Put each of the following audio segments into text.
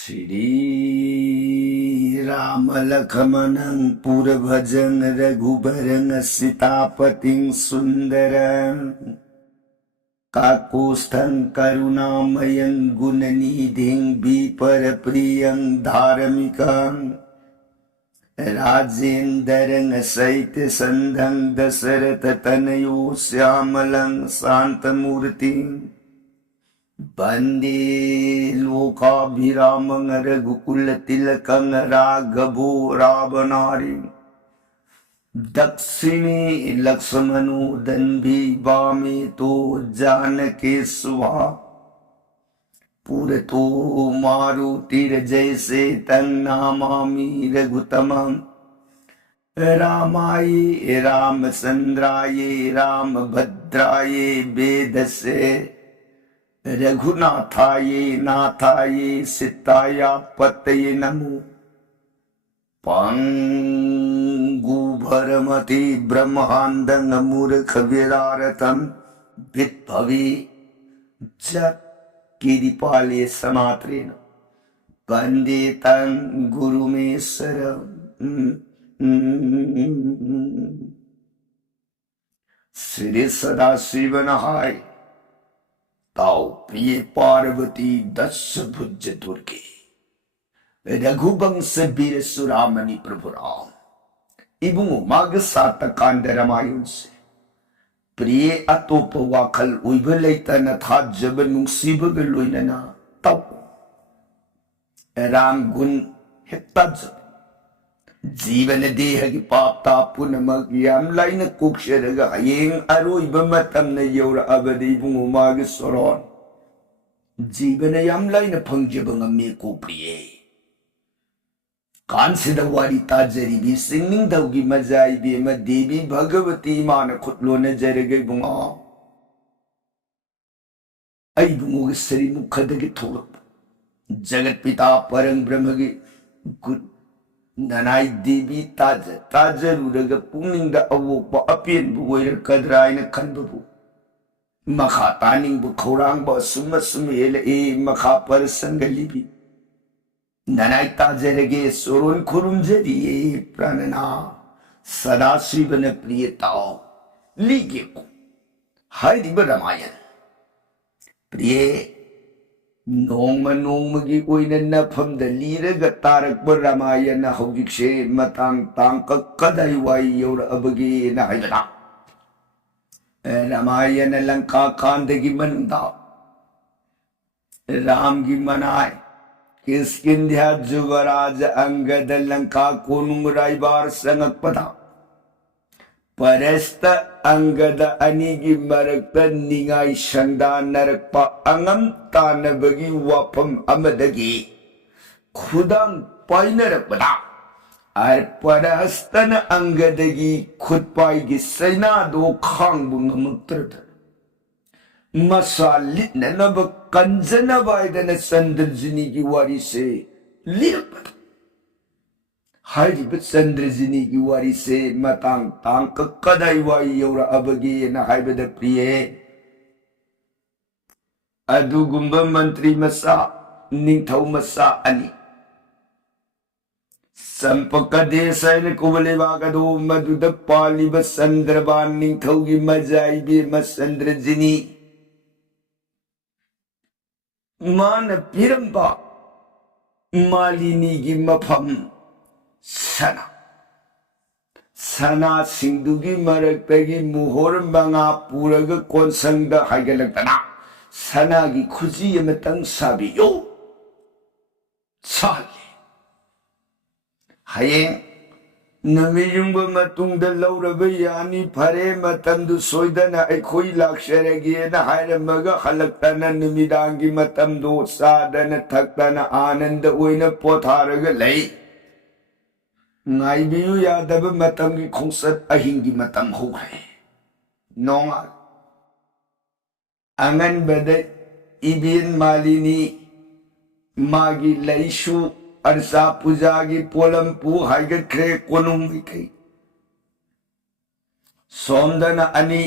श्री राम लक्ष्मण पुर भजन रघुबर सीतापतिं सुंदर काकुस्थं करुणामयं गुणनिधिं विपर प्रियं धार्मिकं राजेन्द्रं सहित संधं दशरथ तनयो श्यामलं शांतमूर्तिं वंदे लोकाभिरामं रघुकुल तिलकं राघवो रावणारि दक्षिणे लक्ष्मणो दन्भी वामे तो जानकेश्वा पुरतो मारुतिर्जयसे तन्नामामि रघुतमं रामाय रामचन्द्राय रामभद्राय वेदसे रघुनाथाय नाथाय सीताय पतये नमो पंगुभरमति ब्रह्मांडं मूर्खविदारतं विद्भवे जत्किरीपाले सनात्रेण वन्दे तं गुरुमेश्वरं श्री सदाशिवनहाय ताऊ प्रिय पार्वती दश भुज दुर्गे रघुवंश वीर सुरामणि प्रभु राम इबुंगो माग सात कांड रामायण से प्रिय अतोप वाखल उइब लेतन थाजब नुंसीबग लोइनना ताऊ राम गुण हेक्ताज जीवन देह की पाप ताप पुनमग याम लाइन कुक्षरग हयें अरोइब मतमन यौरअबदि इबुंगो माग सोरोन जीवन याम लाइन फंगजब ngame को प्रिय कांसिदा वारी ताजरीबी सिंगिंग दौगी मजाइबी म देवी भगवती मान खुटलोन जरगे बुंगा आई बुंगो के सरी मुखदगे थोड़प जगत पिता परम ब्रह्म के गुड ननाई देवी ताजरुरग पुंगिंग दा अवोप अपियन बुगोयर कदराइन खनबबु मखा तानिंग बु खौरांग ब सुम सुमेल ए मखा पर संगलीबी ननाई ताजरगे सोरोन खुरुमजरिए प्रणना सदाशिवन प्रियताओ लीगे को हाइदिब रामायण प्रिय नोंग नोंगी ओइना नफमद लीरग तारकब रामायण हौजिकसे मतांग तांग कदाई वाई यौरअबगे न हाइबना रामायण लंका कांदगी मनुंदा राम की मनाय किष्किंध्या जुवराज अंगद लंका कोनुंग रायबार संगकपदा परस्त अंगद अनिगी मरक्त निगाई संदा नरकपा अंगम तानबगी वाफम अमदगी खुदांग पाइनरकपदा आर परस्तन अंगदगी खुदपाइगी सैना दो खांग बुंगमुत्रद मसालित नब कंजन वायदन चंद्रजिनी की वारी से लिरपद हाइब चंद्रजिनी की वारी से मतांग तांग कदाई वाई यौरा अबगे न हाइबद प्रिय अदुगुंब मंत्री मसा निंथौ मसा अनि संपक देशैन कुबले वागदो मधुद पालिब चंद्रबान निंथौ की मजाइबी मचंद्रजिनी मान पिरंबा मालिनी की मफम सना सना सिंधुगी मरक्तगी मुहोर मंगा पूरग कोनसंग हाइगलक्तना सना की खुजी अमतंग साबियो साले हयें नमियुंग मतुंग लौरब यानी फरे मतंदु सोइदना अखोई लाक्षरगेन हायरमग हलक्तन निमिदांगी मतंदो सादन थक्तन आनंद ओइन पोथारग लई नाइबियु यादब मतम की खुसत अहिंगी मतम हो गए नोंगा अंगन बद इबिन मालिनी मागी लईशु अर्सा पूजा की पोलम पू हाइगत्रे कोनुम कई सोमदन अनि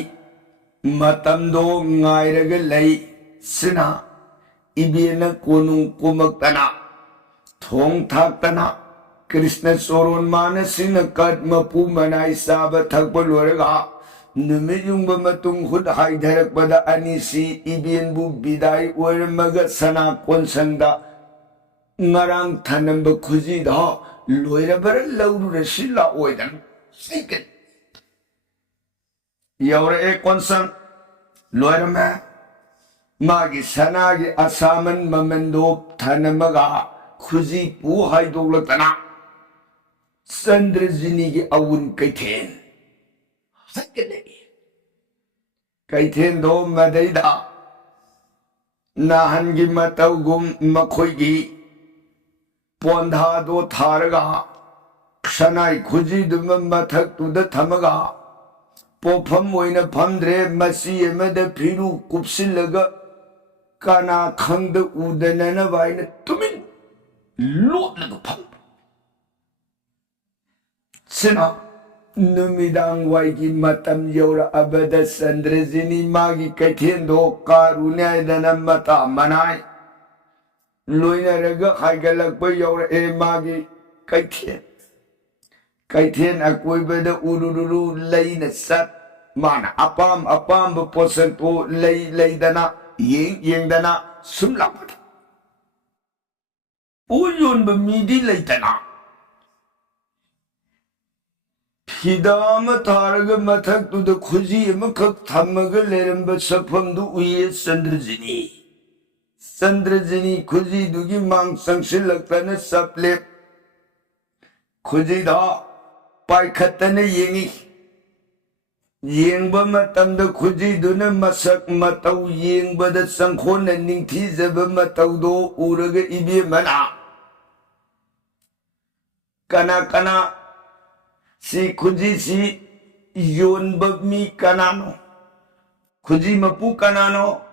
मतमदो ngairaga lei sina ibena konung kumaktana 통탁다나 크리스나 소론 마나시나 갓 마푸 마나이 사바 탁벌로라가 누밋 융바 마tung 훗 하이다락바다 아니시 이비엔부 비다이 월마가 사나권 산다 ngarang thanam ba khuji da loira bar lauru ra sila oidan saiket yaura e konsan loira ma magi sanagi asaman mamendo thanamaga khuji pu haidok latana sandrajini gi awun kaithen saiket kaithen do madaida nahan gi matawgum makhoi gi 본다도 타르가 사나이 구지드면 마탁두다 타마가 뽀펌 모이나 밤드레 마시에마다 비루 굽실러가 까나 칸드 우데나나 바이나 투민 로트나가 팜 스나 누미당 와이기 마탐 여라 아바다 산드레지니 마기 카텐도 까루냐이다나 마타 마나이 loinaraga haigalakpa yaura e magi kaithen akoibada ururu leina sat mana apam posanto leidana yengdana sumlapata uyon ba midi leitana hidama taraga mathak tu da khuji makak thamaga leramba safamdu uye sandrajini Sandrajini khuji dugi mang sangsilakana saplep khuji da pai khatana yengi yengba matamda khuji duna masak matau yengba da sangkhona ningthi jaba matau do uraga ibe mana kana si khuji si yonba mi kanano khuji mapu kanano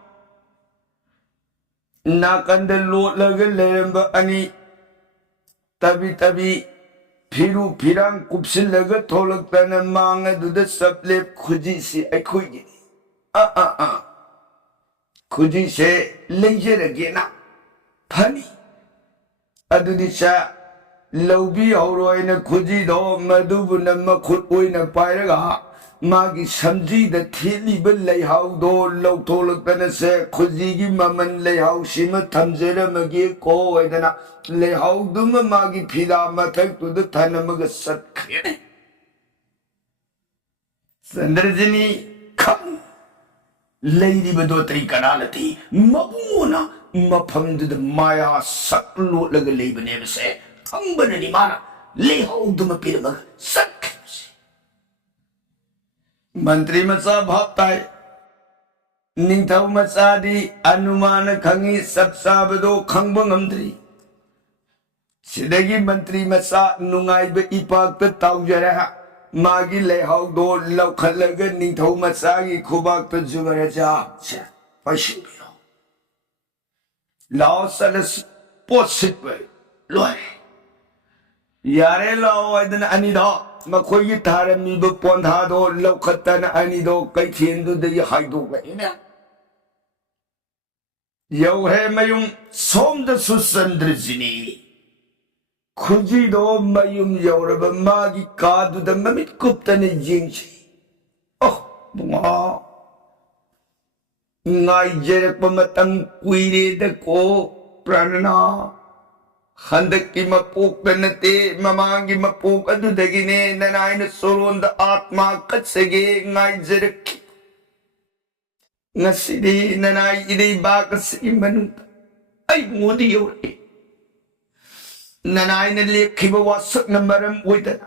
nakanda lotlaga leramba ani tabi phiru phirang kupsilaga tholaktana manga duda saplep khuji si aikhoigi khuji se lejerage na phani adudi sa laubi hauroina khuji do madubuna makhut oina pairaga magi samji da theli ba leihau do lautholakana se khuji gi maman leihau sima thamjera magi ko oidana leihau dum magi phida mathak tu da thanamaga satkhre sandrajini kham leiri ba do tai kanalati mabuna mafamdu da maya saklo laga leibane se khangbana ni mara leihau dum pirama sak मंत्री मचा भापताय निंथौ मचादी अनुमान खंगी सब साबदो खंगब ngamdri सिदगी मंत्री मचा नुंगाइब इपाक ताउजरा मागी लेहाउ दो लौखलग निंथौ मचागी खुबाक जुगरजा छे पशिबियो लाओ सलस पोसिब लोय यारे लाओ अदन अनिदा मखोई थारमी ब पोंधादो लौखतन अनिदो कैथेंदु दई हाइदोगैना यौहे मयुम सोमद सुसंद्रजिनी खुजिदो मयुम यौरब मागी कादुद ममित कुप्तन यिंगछि ओह Bunga ngai jerek pamatang kuire de ko pranana Handaki mapuk danate mamangi mapuk adudagine nanaina soron da atma katsege ngai jerek ngasidi nanai idei bakas imanu ay ngodi yore nanaina lekhiba wasak namaram witana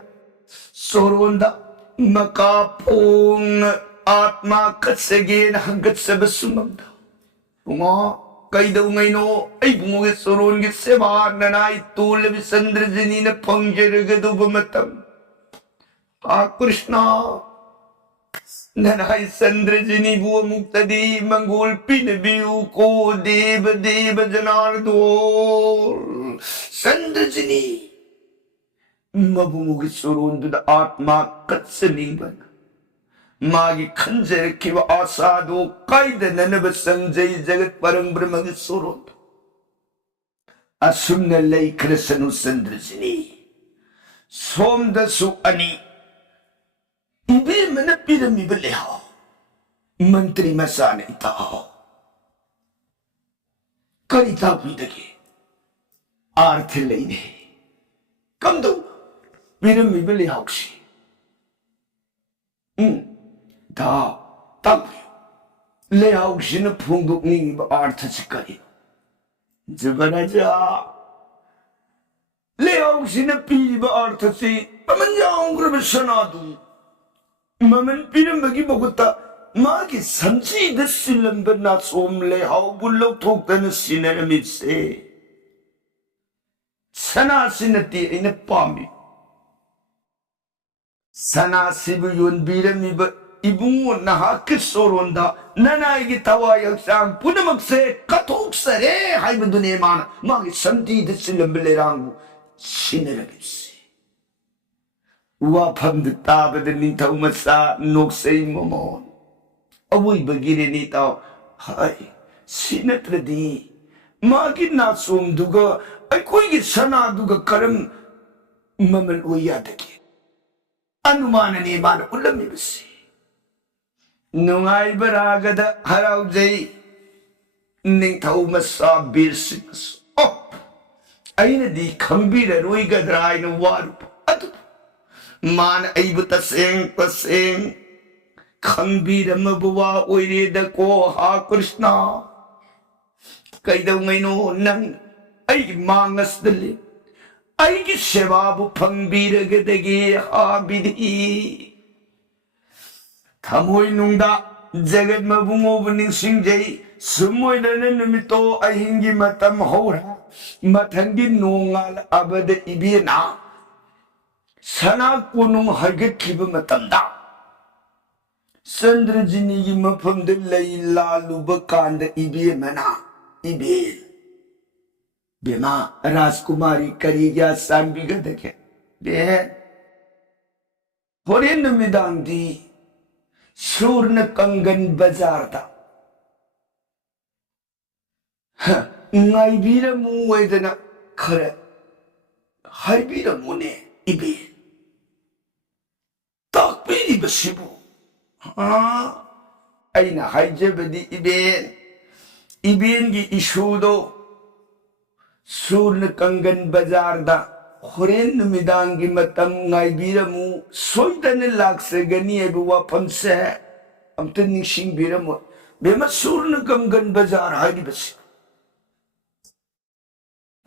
soron da makapung atma katsege hangat sabasumamda bunga Kaidau ngaino ay bungo soron gi seba nanai tul bi sandrajini na pangjerga do bamatam Krishna nanai sandrajini bu muktadi mangol pinabiu ko deva janardo sandrajini mabungo gi soron da atma katsaningan मागी खंजर की व आसादो कायद ननब संजय जगत परम ब्रह्म की सोरोत asumna lay krasanu sandrasini somda su ani ibe mana pirami baleho mantri masana itaho karita pidage arth layne kamdo pirami baleho shi da tak leho shi na phungduk ni ba arth chikari jabanaja leho shi na pi ba arth si pamanjang grab sanadu maman piram bagi bogutta magi sanchi the cylinder na som leho bullo thok tan sinaramit se sana sinati ina pami sana sibu yun birami ba ibungo na hakisoronda nanay tawayag sang punamakse katok sare hay bandune mana magi santi the cylinder lerang sinaramit se wapam the tabad in Tomasa no say momon. Away begin it out. Hi, Sinatradi. Magin not soon duga. I could get sana duga karam mamal uyataki. Anuman and Iman Ulamibasi. No, I baragada harau day. Ning Tomasa birsix. Oh, I need the Kambira Ruiga dry no water. Man aibu taseng khambira mabuwa oire da ko ha Krishna kaidau ngai no nang ai mangas dali ai ki seva bu phangbira gedagi ha bidhi thamoi nungda jagat mabungo buning singjai sumoi dana numito ahingi matam hora mathangi nongal abada ibina sana kunung haget kiba matamda sandrajini gi mafam de lay lalu bakanda ibe mana ibe bema rajkumari kariya sambiga deke be horen midang di surna kangan bazar da ngai bira mu wedana khare hai bira mu ne ibe takbiri basibu aina haijabadi iben gi isudo surna kangan bazar da horen numidang gi matam ngai biramu soidana laksagani ebu wapamse amta ningsing biramu bema surna kangan bazar haidi basi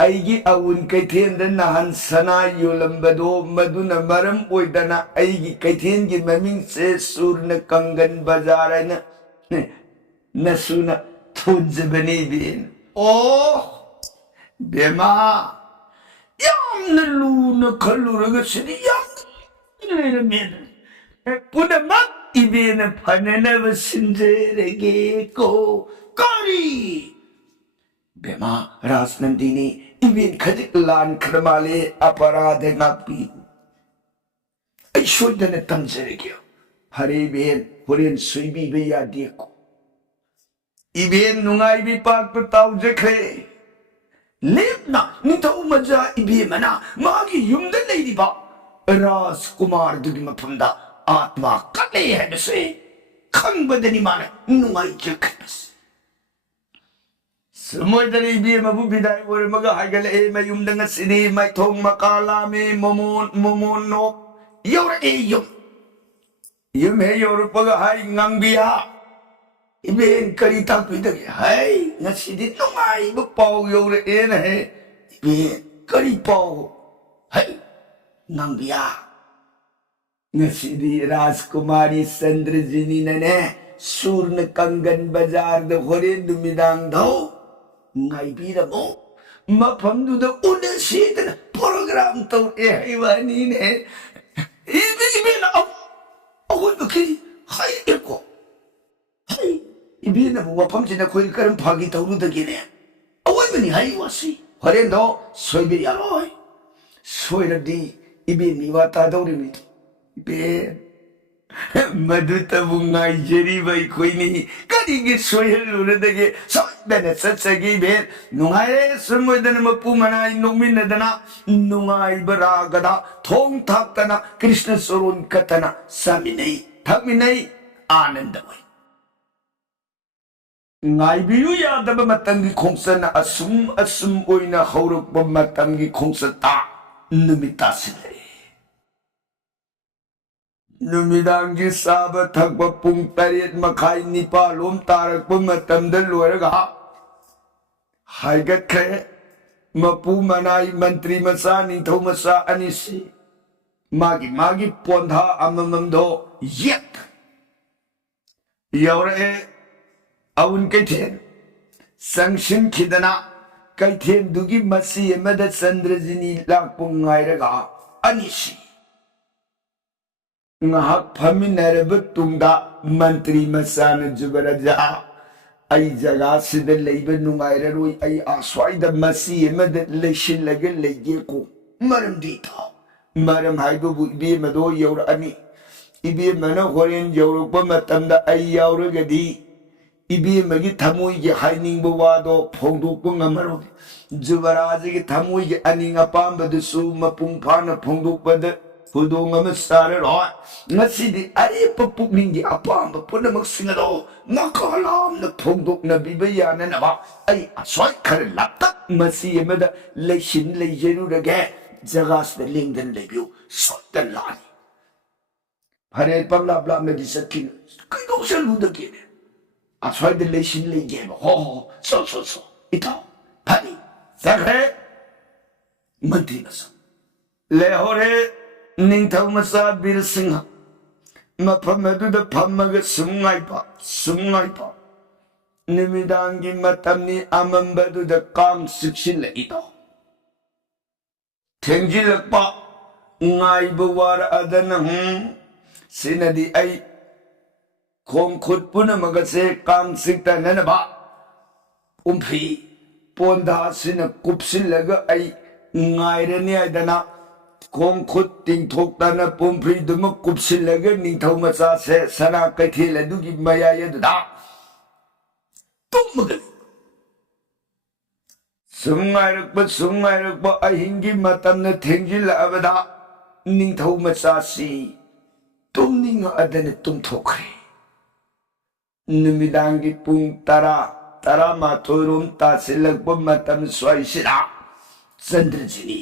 aigi awun kaithen da nahan sana yolambado maduna maram oidana aigi kaithen gi maming se surna kangan bazar na nasuna thunjabani bin oh bema yamna luna khaluraga sidi yam leremen punamak ibena phanana basinjerege ko kari bema rasnandini ibin khadik lan kramale aparade ngakpi ai shodana tamjerege hare ben horen suibi be yadeko ibin nungai bi pak pataw jekhe lepna nitau maja ibi mana magi yumda leiriba ras kumar dugi maphamda atma kale hebse khangbadani mana nungai jekhes Semuanya ibi mabu bidai orang maga hagal mayum dengan sini may thong makala me momon no yor yum yor paga hai ngang biya iben karita pidag hai ngasidi nungai bu pau yor na he iben kari pau hai ngang biya ngasidi Rajkumari Sandrajini nane surna kangan bazar da horen dumidang dau ngai bira mo mafam du da una sidana program to haiwani ne ibi na awoi bakri hai eko hai ibi na mafam jina koi karam phagi tawru da gine awoi bani hai wasi horen do soibe yaroi soiradi ibi mi wata dawri mi ibi Madutabu ngai jeri bai koini karigi soyelluradage soidana satsagi ben nungai sumodana mapu manai nominadana nungai baragada thong thaptana Krishna sorun katana saminai thakminai anandamai ngai biyu yadaba matangi khongsana asum oina haurukba matangi khongsata numitasile Numidanggi saba thakba pung taret makai nipa lom tarakpa matamda loiraga haigat khe mapu manai mantri masa ningthau masa anisi magi pondha amamamdo yet yaurae awun kaithen sangshin khidana kaithen dugi masi emada sandrajini lakpung ngairaga anisi ngahak phaminaraba tungda mantri masana jubaraja ai jaga sida leiba nungairaroi ai aswaida masi emada leishillaga leige ko maram dita maram haibabu ibe mado yaurani ibe mana horen yaurukba matamda ai yauragadi ibe magi thamoi ge hainingba wado phongdokpa ngamaroi jubaraja ge thamoi ge aning apambadasu mapung phana phongdokpada Hudong amasara roy ngasidi arepa pukningi apamba punamak singado nakalam na phongdok na bibaya na ba ai aswai khar lapta masi emada leishin leijeru rage jagas de lingdan lebiu sotan lani phare pamla bla me disakin kai do selu de ke aswai de leishin leje ho so ita phari zakhe manti nas le hore Ningthau masa bir singha mafam aduda phammaga sumngaipa nimidangi matamni amambaduda kam siksilleito thengjilakpa ngaiba wara adana sinadi ai khom khut punamaga se kam sikta nanaba umphi pondha sina kupsillaga ai ngairani adana Kong khut ting thok tana pumpri duma kupsillaga ningthau macha se sana kaithel adugi maya yadda tummagal sumngairakpa ahingi matamna thengjil abada ningthau macha si tumninga adana tumthokre numidangi pung tara mathorum tasilakpa matam swaisira chandrajini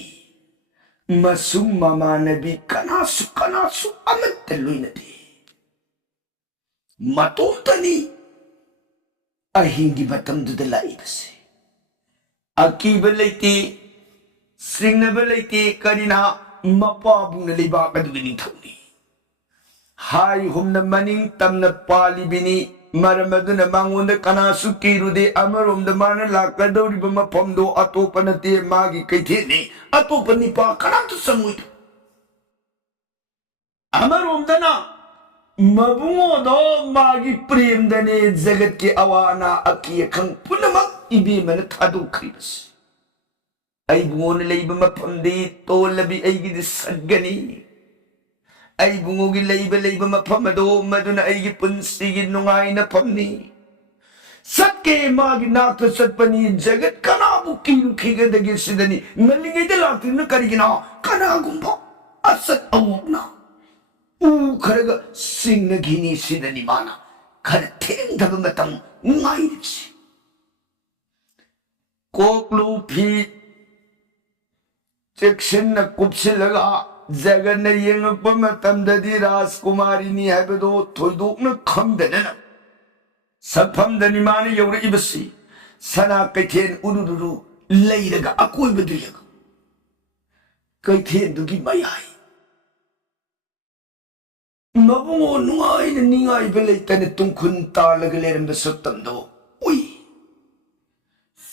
Masung mama nabi kanasu amat luinati. Matuntani ahingi batam dudala ibasi. Aki balaiti singna balaiti karina mapabung naliba kadugining thuni. Hai humna maning tamna pali bini Maramaduna mangonda kanasu kirude amarom the mana lakadori bama pomdo atopanate magi kaitini atopani pa kanatu samuit amarom dana mabungo do magi prem dane jagat ke awana akiya khang punamak ibi man thadu kribas ai bungon leiba mapamdi to labi ai gi sagani Ay bungugi leiba mapamado maduna ay punsigi nungay na pamni. Satke magi nakta satpani jagat kanabu kigadagi sidani ngalingay dalati na karigina kanagumba asat awok na. Karaga sing na gini sidani mana karateng dabamatang ngayripsi. Koklu pi section na kupsilaga Jagana yengakpa matamdadi Rajkumarini haibado thoidokna khamdana sakphamdani mani yaura ibasi sana kaithen ururu leiraga akoibadu yaga kaithen dugi mayai mabungo nungai na ningai beleitane tungkhun talaga leramba sattamdo ui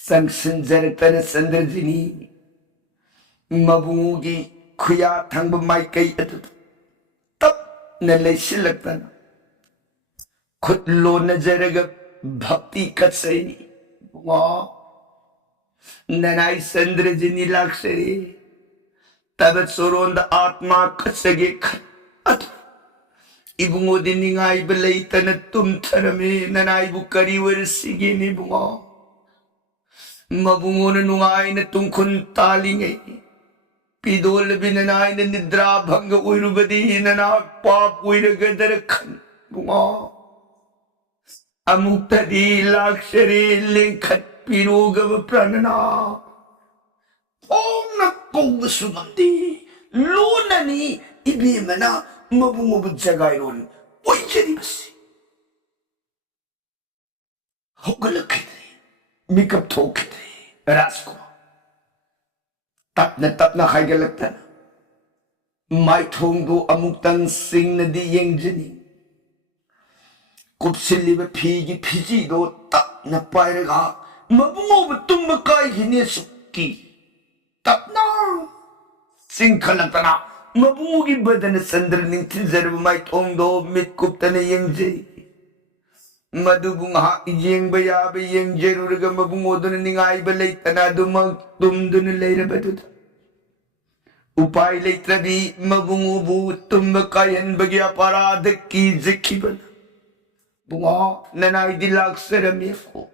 sangshin jaratana sandrajini mabungo gi Kuya thangba mai kai atu tap na leishilaktan khut lo na jaraga bhakti katsai wa nanai sandrajini laksari tabat soronda atma katsage atu 이붕어디 닝아이브 레이터는 뚱터름이 나나이부 까리월 시기니 이붕어 마붕어는 웅아이는 뚱큰 딸링에 비돌비는 아이는 니드라 방가 우이르버디 나나 밥 우이르거드르큰 붕어 아묵타디 락셔리 링컷 비로가 프라나나 뽕나 뽕수만디 로나니 이비면나 마붕어부 자가이론 오이제리버시 호글럭키드리 미컵 토키드리 라스코 tapna kaigalagtan may thongdo amuktan sing na di yengjini kupsiliba pigi pijido tapna pairaga mabungo batum makai hini sukki tapna sing kalagtana mabungo gi badana sandra ning tinzarba may thongdo mit kuptana yengji madubung ha yengba yaba yengjeruraga mabungo duna ningay balay tanadumang tumduna layrabadud upay laytrabi mabungo bu tumbakayan bagya parada ki zikiban bunga nanay dilak sarami ko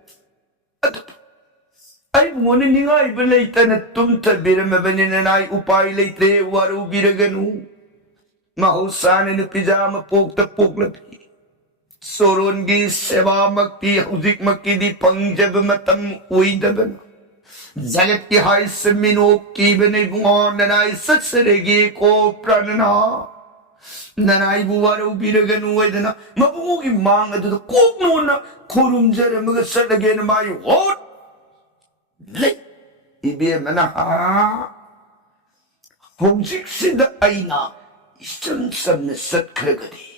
ay bungo na ningay balay tanatum tabira mabani nanay upay laytre waru biraganu mahusana na pijama pokta poklapi Sorongi seva makti huzik makti di pangjab matam uidaban Zagat ki hai samino ki bane bunga nanay satsaregi ko pranana Nanay buwaro biragan uwaidana mabungo ki mang adu kok nuna kurumjara mga sadagyan mayo What? Lay Ibi mana ha Huzik sida ayna Isam sam na sat kragadi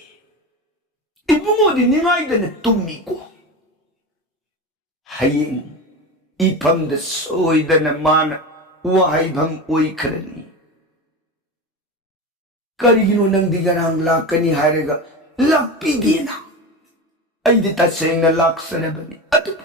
이붕어디 닝아이드는 뚱미고 하잉 이밤데 소이드는 만 와이밤 오이크라니 까리기노 낭디가랑 락까니 하레가 락비디나 아이디 따생나 락사나바니 아두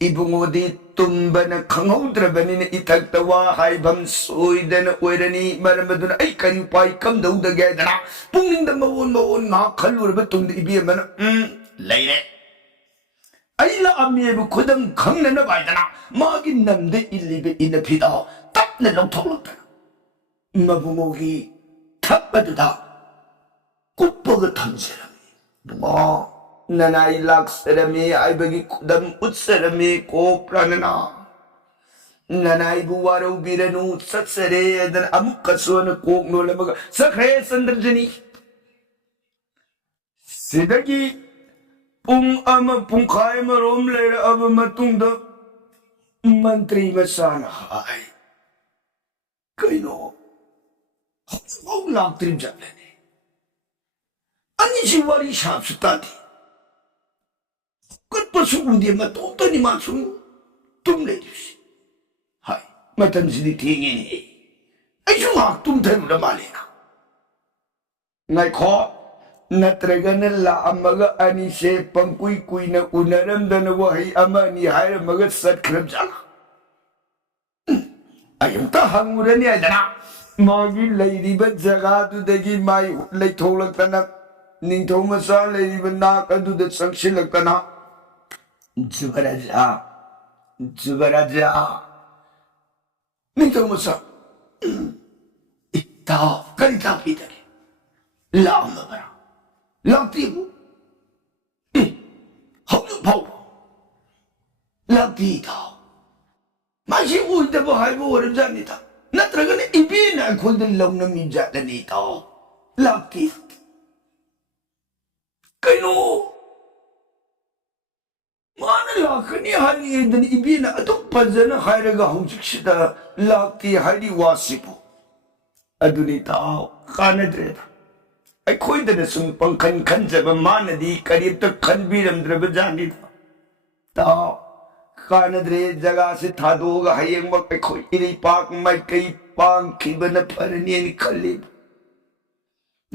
이붕어디 tumba나 강호드라바니는 이탁다와 하이밤 소이드는 오이라니 말하마두나 아이 까리 파이 감다우다게 하다나 뿡닝다 마원 나 칼루르바 뚱데 이비에마나 레이레 아이라 아미에부 고담 강나나 바이다나 마긴 남데 일리베 이나피다 답나 롱톡록다 마부모기 탑바두다 꽃버그 탐세라미 뭐 nanay laksarami ay bagi kudam utsarami ko pranana nanay buwaraw biranu satsare dan amuk kaswana kok no lamaga sakhe sandarjani sidagi pung ama pungkay marom lera aba matungda mantri masana ay kaino hok laktrim jablani ani jiwari shapsutati 끝버수구디에 또더니 맞춤 tum내주시 하이 마탐시디 팅이니 아이좀 tum태루라 말이나 나이코 나트라가는 라암마가 아니세 빵꾸이꾸이나 우나람다나 와이 아마니 하이라마가 삿크럽잖아 아용따 항무라니 하잖아 마기 레이리바 자가두대기 마이 레이토락다나 닝토마사 레이리바 나까두대 상실락다나 주바라자 닝토마사 이따 까리타 피다리 라엄마바라 락티부 허브파우 락티다 마시고 있다고 하이고 어렵잖니다 나트라가는 이비나 콘들 롱는 민자다니다 락티 까이노 마늘 라크니 하니 에든 이비나 아독 반자는 하이라가 홍직시다 락티 하이리 와시부 아두니다 까네드레다 아이 코이드네 숨뻥 칸칸잡아 마나디 까리입다 칸비람드라바 잔디다 다 까네드레 자가세 타도가 하이행 먹배 코이 이리 빡 마이카이 빵 기분나 파르니니 칼리브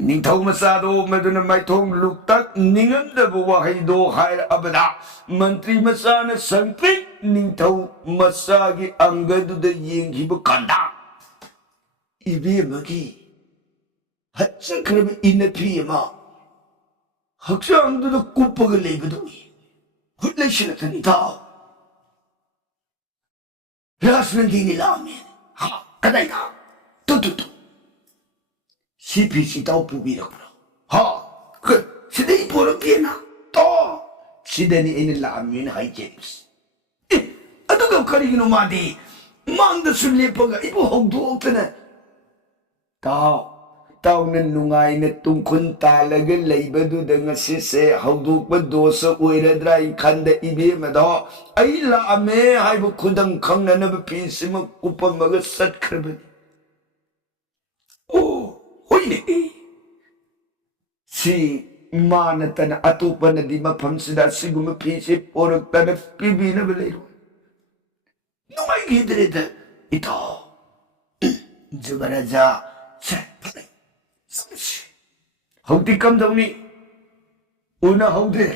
닝타우 마사도 메두나 마이통 룩딱 닝엄다부 와하이도 하이라 아바다 만트리 마사나 상픽 닝타우 마사기 안가두다 잉기부 간다 이비에 먹이 하차 그러면 이네 피에마 학생들도 굽박을 내거든요. 훌레시라더니다. 라스는 디니 라면. 하, 가다이다. 뚜뚜뚜. CPC 다우 부비라구나. 하, 시대이 보러 뛰나? 또, 시대니 애는 라면 하이 제임스. 아두가 가리기노 마디. 망다 술래퍼가 이거 홍도 없잖아. Taunan nungay na tungkon talaga laibado da nga sise hauduk ba dosa uira dray kanda ibi mado ay laame ay bukudang kang na nabapisi upang magasat karban. Oh, hoy ne. Si manata na atupa na di mapamsida si gumapisi porok ta na pibi na balayro. Nungay gidrita ito. Jubaraja sa Hauti kamdawni una haude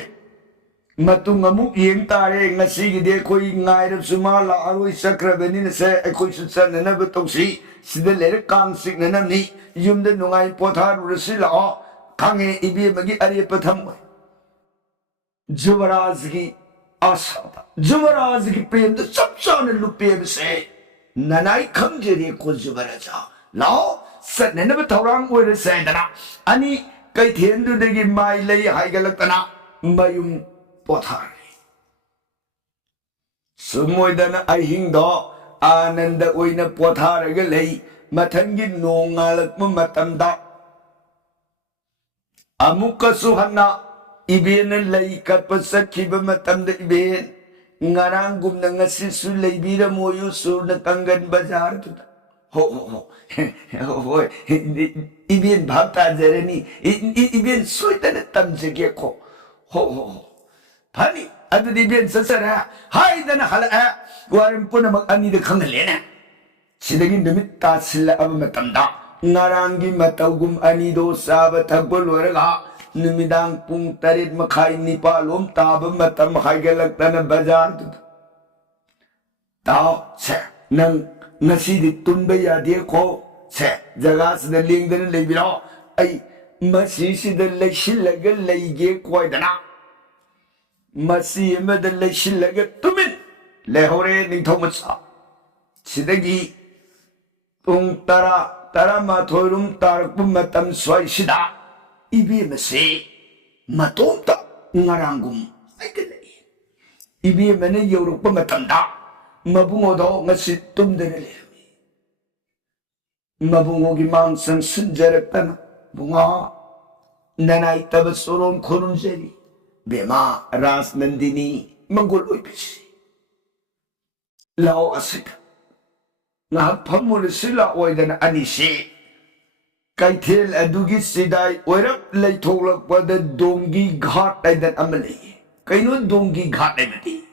matung amuk yeng tare ngasi gide koi ngairap sumala aroi sakrabani na se koi sutsan na batongsi sida lere kang sik na namni yumda nungai potharu rasila kange ibi magi ari patham Juvaraj ki asa Juvaraj ki prem to sabsa ne lupe se nanai khamjeri ko Juvaraja lao sat ne na bathorang oi se dana ani Kay tiendo degi mai lay hay galagtana mayum pothari. Sumoy dana ay hingdo ananda oy na pothari galay matangin nongalak mo matanda. Amuka suhana ibin lay kapasat kiba matanda ibin ngarangum na nga sisulay bira mo yusur na tanggan bazar tuta. Ho ibin bhakta jarani ibin soitana tamjegeko ho pani adu ibin sasara haidana hala warim puna mag ani de khangalena sidagi numit ta silla aba matamda ngarangi matawgum ani do saba thagbol waraga numidang pung tarit makhai nipalom taba matam haigalagtana bazar tu ta se nang ngasi di tunba ya dia ko se jaga sida lingdana leibiro ai masi sida leishilaga leige koidana masi ma da leishilaga tumin lehore ningthomasa sidagi tung tara ma thorum tarakpu matam swai sida ibi masi matomta ngarangum aidana ibi mane yorukpa matamda Mabungodo ngasi tumdana lehmi. Mabungogi mangsang sunjarakana bunga nanay tabasoron konunjeri bema ras nandini mangguloy bisi. Lao asika ngahapamuli sila oydana anisi kay til adugi siday oyrap lay tolak pada dongi ghat aydan amali kay no dongi ghat aymadi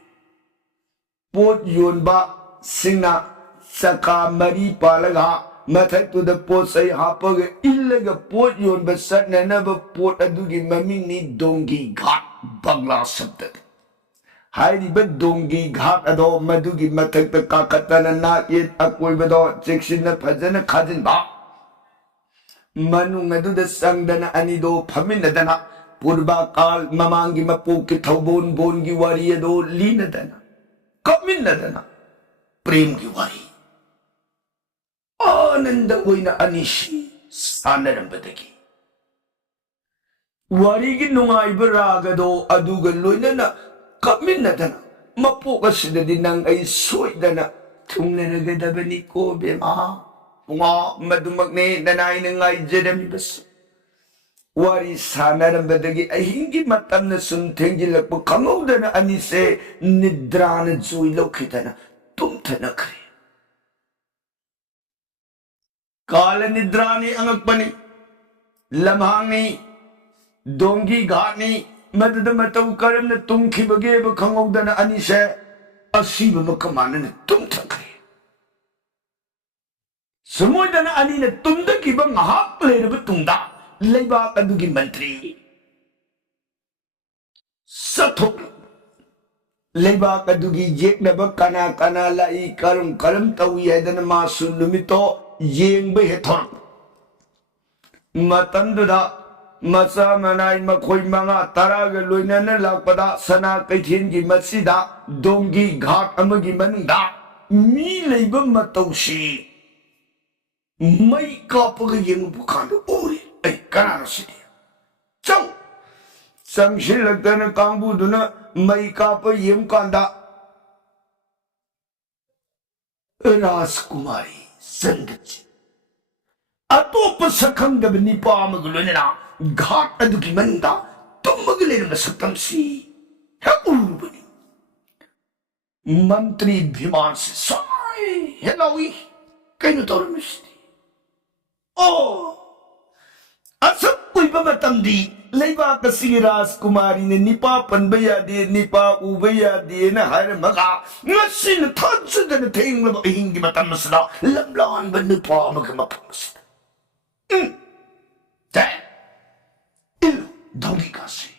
Pot yun ba singna saka mari palaga mathak to the pot say hapaga illaga pot yun ba sat na ba pot adugi maming ni dongi ghat bagla sabdat Haidi ba dongi ghat ado madugi mathak ta kakatana na yet akoy ba do section na phajana khajin ba manung adu da sangdana anido phaminadana purba kal mamangi mapu ki thobon bongi wari ado linadana Kaminadana prem ki wari ananda oina anishi sanarambadagi wari gi nungai baragado aduga loinana kaminadana mapuka sidadi nang ay soidana tungnanagadabani ko bema nga madumagne nanay nangay jeremy bas Wari sanarambadagi ay hindi matam na suntengilak po kamawda na anise nidrana zuilaw kita na tumtana kare. Kala nidrani ang agpani, lamhangi, donggi gani, madadamataw karam na tungkibage ba kamawda na anise asiba makamana na tumtana kare. Sumoyda na ani na tumdakibang haplay na ba tungda? Laibak adugi mantri sathok laibak adugi jek na ba kana lai karam tawi hadan masu lumito yeng ba hethor matanduda Masa manai makoi manga taraga loinana lakpada sana kaithiengi masida dongi ghat amagi manungda mi leiba matausi mai kapaga yengu kanda ori ai kanara sidi chang samshilakdana kambuduna mai kapa yem kanda Raskumari Sangachi Atopa sakangda nipa magulunina Ghat aduki manda Tumagulin na satamsi Haurubani Mantri Bhiman se Sai Helawi Kaino Tormisti Oh Asap ko'y pamatamdi Laiba kasi Raskumari na nipa panbayadi nipa ubayadi na haramaga ngasin tansa na ting na hingi matamasda lamlangan ba nipa magamapamasda ilo dongi kasi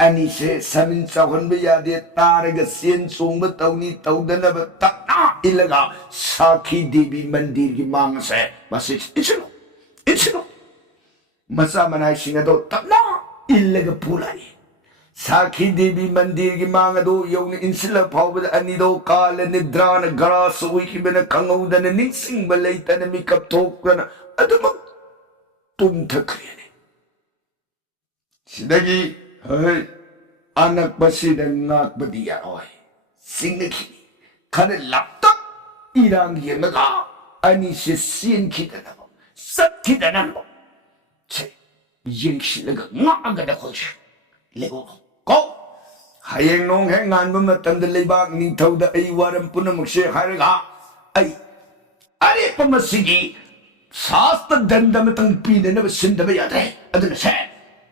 ani se samin sawan bayadi taraga sien sung bataw ni tawda na batak ilaga Sakhi Devi mandir ki mang se basis ichino Masa manay singado tapna ilaga pulay Sakhi Devi mandir ki mga do yung insila pawad anido kala nidra na garas uwi kiba na kangawda na ningsing balayta na may kaptok na adamag tumtak yan Sidagi ay anak ba sinangak ba diya oy singaki kana laptop irang yan naga ani si sin kita na mo sat kita na mo Yingsilaga nga agad ako siya. Lego ko. Hayang nung hengan mo matandalibag ning tawda ay waram po na magsiya haraga. Ay, ari pa masigi. Sasta dandamatang pina na masinda ba yate. Ado na siya.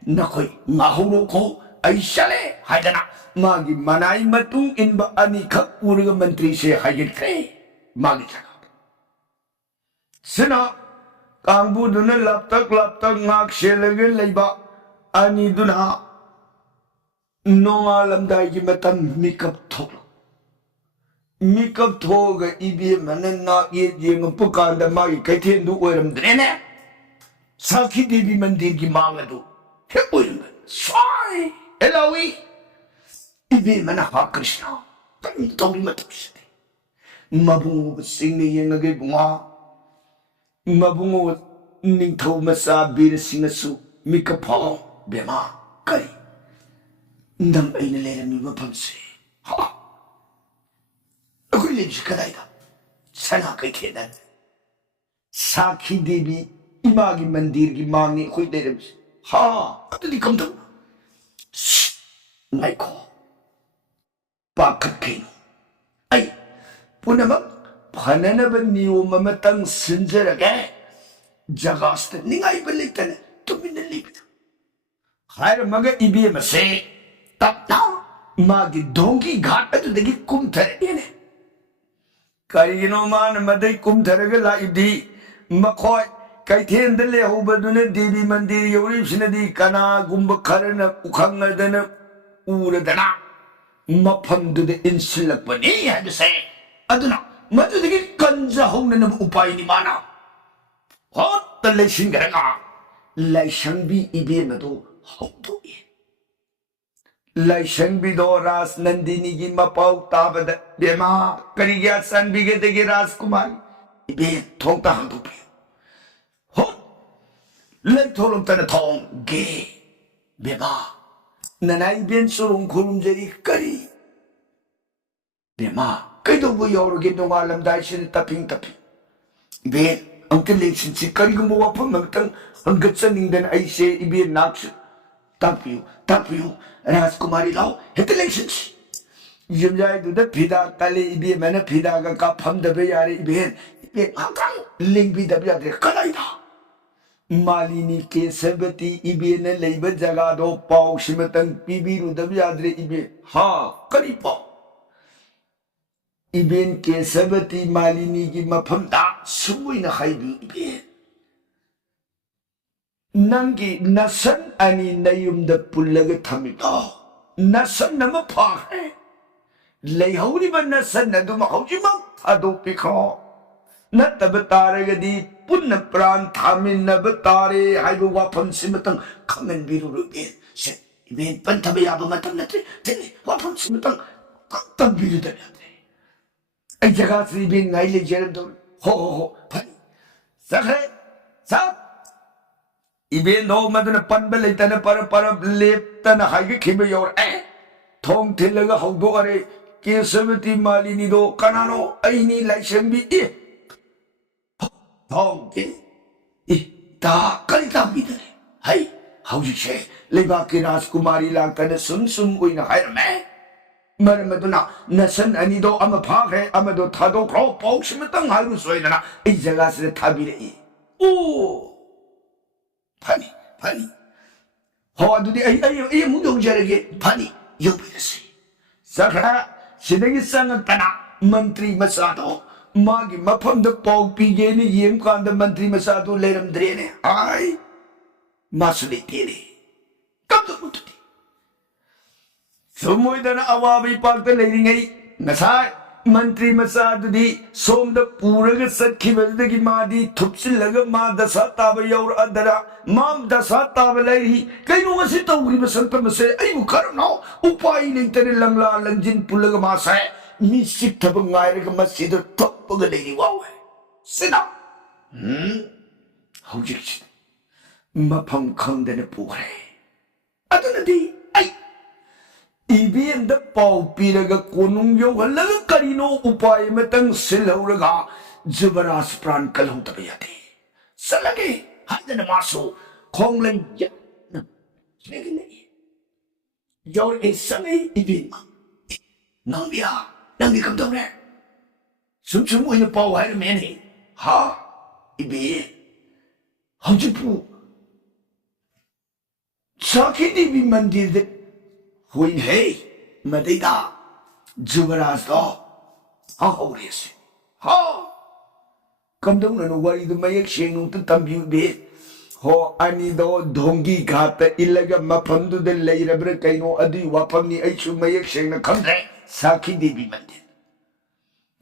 Nakoy, mahuro ko ay siyale. Hayda na. Magi manay matungin ba ani kakuraga mantri siya hayit kre. Magi siya. Sina. Kang budo na laptak ngak selaga laiba ani duna nong alam dai ki matam mikap thoga ibi manan na ye jeng pukanda mai kaithen du oiram drene Sakhi Devi mandir ki mangadu he oiram sai elawi ibi mana ha Krishna tam togi matapsi mabungu singni yengage bunga Mabungo ning thau masa bir singasu mikapong bema kai ndam ay na lera mi mapamsi ha ako'y lebsi kadayda sana kay kenan Sakhi Devi imagi mandir ki mangi ako'y lebsi ha ato di kamdam shh may ko pakat kayo ay punamag Pananaban niyo mamatang sinjarage Jagasta ningay balitan tuminalipit Kaya mga ibiyamase Tapna Magi dongi ghat ato dagi kumtara yan Kaya ginaman maday kumtara ga laibdi Makoy Kaya tiyandali hubado na Devi mandir yorib sinadi kana gumbakara na ukangada na uradana Mapando de insilak pa niya Dase Aduna Madudagi kanza hong na upay ni mana. Hot na laising garaga. Laisang bi ibi na do hong do in. Laisang bi do ras nandini gi mapaw tabada. Bema karigya san bigatagi Raskumari. Ibi thong ta hang dupi. Hot. Lai tholong ta na thong ge. Bema. Nanay bien surong kurumjari kari. Bema. Kaya mo yorogin nung alam dahil siya taping. Ibe, ang teleksyon si kari gumawa pa magtang hanggat sa ningdan ay siya ibe nakso. Tapiyo, Raskumari lao, ito teleksyon si. Yung jay doon pida tali ibe mana pida ka kapam da bayari ibe hanggang lingbi da bayari kalay na. Malini ke sabati ibe na layba jagado pao simatang pibiru da bayari ibe ha, kari pa. Iben ke sabati malini ki mapamda sumuy na kaibi iben. Nanggi nasan ani nayum da pulaga tamito. Nasan na mapake. Layhaw ni ba nasan na dumakaw imang adopi ko. Natabatara ga di punna pran thamin na batare hai bu wapam simatang kamen biru rubin se iben pan thabe ya ba matam na te wapam simatang kaktam biru da ai jaga si bin ngai le jeram do ho pani sakhe sa iben no madana pan ba le tan para lep tan hai ge khibe yor thong thilaga haudo are kesavati malini do kanano aini laishambi thong ta kalita bidare hai hauji she leba ki rajkumari langkana sum uina hairame maramaduna nasan anido ama phagre amado thado kro paushmitang haru soidana ei jaga se thabire o pani ho adudi ai mu dong jarage pani yobirasi sakha sidagi sangatana mantri masado magi mafamda pau pigene yem kanda mantri masado leramdrene ai masuli tire kamdo mututi sumoidana awabi pakta leiringai nasai mantri masado di somda puraga sakhibadagi madi thupsilaga ma dasa taba yaur adara mam dasa taba leiri kaino wasi tawri basanta mase ai mukarno upai leitare langla langjin pulaga masai misik tabangai ga masida toppaga leiri wawe sina hojik mafam khangdana pukre adunadi ai ibn da pau piraga konung yohalaga karino upai matang silhauraga jubaras pran kalhung tabayate salage hadana maso khonglen ya negine yor esame ibn nambia nangi kamdore sum oina pau hai meni ha ibn haujipu sakidi bi mandir de Hui hey, madida, jubaras do, ha resi, ha. Kamdong na wari do mayak shenung to tambiu be, ho ani do dongi gata ilaga mapamdu de leirabra kaino adi wapam ni aichu mayak sheng na kamre, saki debi mandin.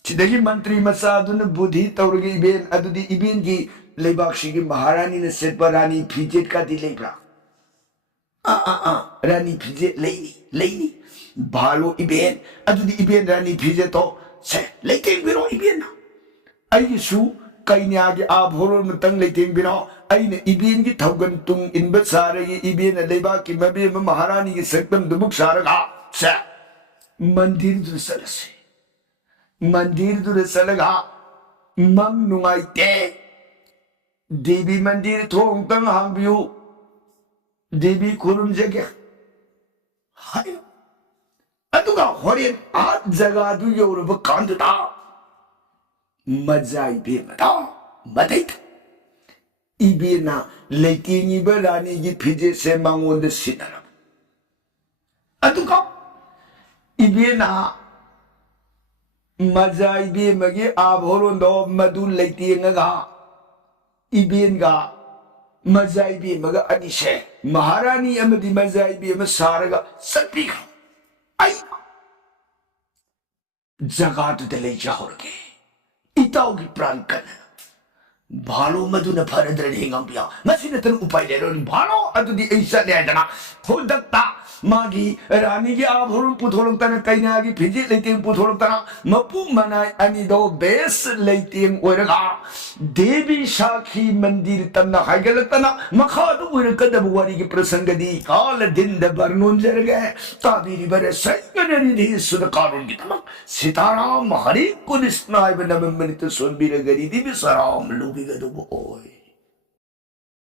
Chidagi mantri masadu na budhi tauragi iben adudi iben ki lebak shigi maharani na setpa rani pijet ka di lebra. Rani pije leini balo iben adudi iben rani pije to se leiteng biro iben na ai su kainya gi abhorol mutang leiteng biro aine iben gi thaugan tung inba saragi iben leba ki mabe maharani gi sektam dumuk saraga se mandir du salaga mang nungai te devi mandir thong tang hangbiu Devi kurum jage hai aduga horen at jaga du yorba kandda majai be mata madait ibina leitini barani gi phije se mangon de sinara aduga ibina majai be magi abhoron do madu leitinga ga ibinga Mazaibi maga anishe Maharani amadi mazaibi masaraga salpika ai jagatu de le jahorge itaugi prankana balo maduna paradra hingam pia masina tan upai le ron balo adudi aisa le dana hodakta magi rani gi abhurun putholong tan kaina gi phiji leiting putholong tan mapu manai ani do bes leiting oiraga devi shakhi mandir tanna haigalatana makhadu uirkada wari gi prasangadi kala din da barnon jarge tabiri bare saigani di sudakarun gi tamak sitaram hari kunisna ibn nammanit sonbira gari di bisaram lubiga do boy